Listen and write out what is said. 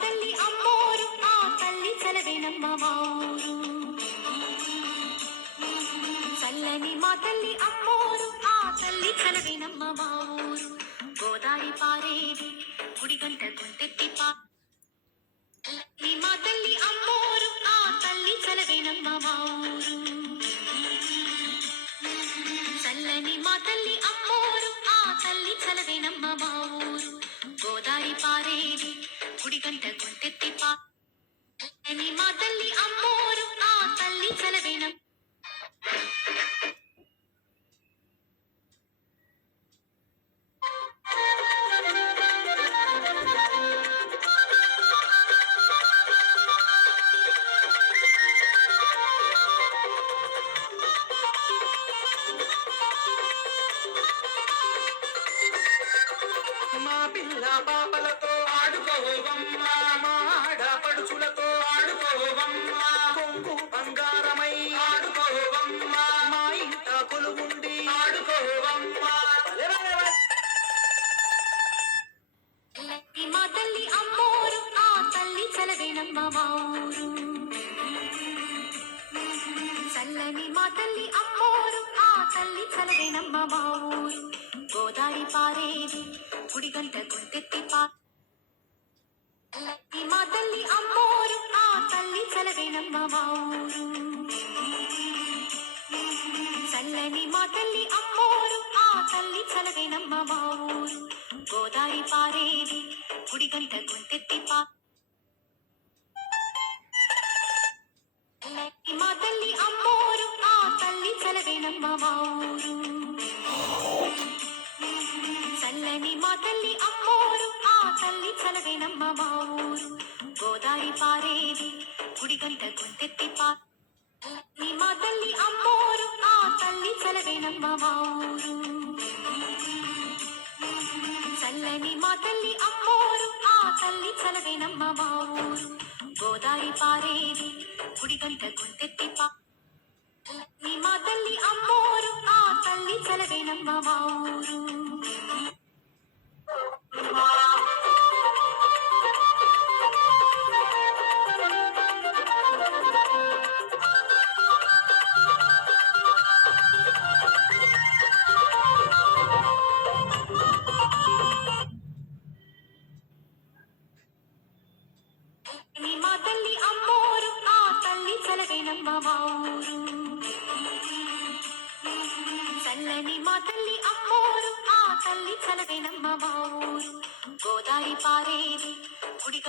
తల్లి అమ్మోరు ఆ తల్లి చలవేనమ్మ మా ఊరు చల్లని మా తల్లి అమ్మోరు ఆ తల్లి చలవేనమ్మ మా ఊరు గోదారి పారేది గుడి గంట గుంటెత్తి పా మా తల్లి అమ్మోరు ఆ తల్లి చలవేనమ్మ మా ఊరు చల్లని మా తల్లి అమ్మోరు ఆ తల్లి చలవేనమ్మ మా ఊరు గోదారి పారేది గుడి గంట గుంటెత్తి పా. మా తల్లి అమ్మోరు ఆ తల్లి చలవేనమ్మ మా పిల్ల పాపలతో ఆడుకోవమ్మ మా ఆడపడుచులతో ఆడుకోవమ్మ. కొంగు బంగారమై ఆడుకోవమ్మ మా ఇంట కొలువుండి ఆడుకోవమ్మ. మా తల్లి అమ్మోరు ఆ తల్లి చలవేనమ్మ మా ఊరు చల్లని మా తల్లి అమ్మోరు ఆ తల్లి చలవేనమ్మ మా ఊరు గోదారి పారేది గుడి గంట గుంటెత్తి పా మా తల్లి అమ్మోరు ఆ తల్లి చలవేనమ్మ మా ఊరు చల్లని మా తల్లి అమ్మోరు ఆ తల్లి చలవేనమ్మ మా ఊరు గోదారి పారేది గుడి గంట గుంటెత్తి పా మా తల్లి అమ్మోరు ఆ తల్లి చలవేనమ్మ మా ఊరు చల్లని మా తల్లి అమ్మోరు ఆ తల్లి మా ఊరు గోదారి పారేది గుడి గంట గుంటెత్తి పా మా తల్లి అమ్మోరు ఆ తల్లి చలవేనమ్మ మా ఊరు చల్లని మా తల్లి అమ్మోరు ఆ తల్లి చలవేనమ్మ మా ఊరు గోదారి పారేది గుడి గంట గుంటెత్తి పా చలవేనమ్మ చల్లని మా తల్లి అమ్మోరు ఆ తల్లి చలవేనమ్మ మా ఊరు గోదావరి పారేది గుడి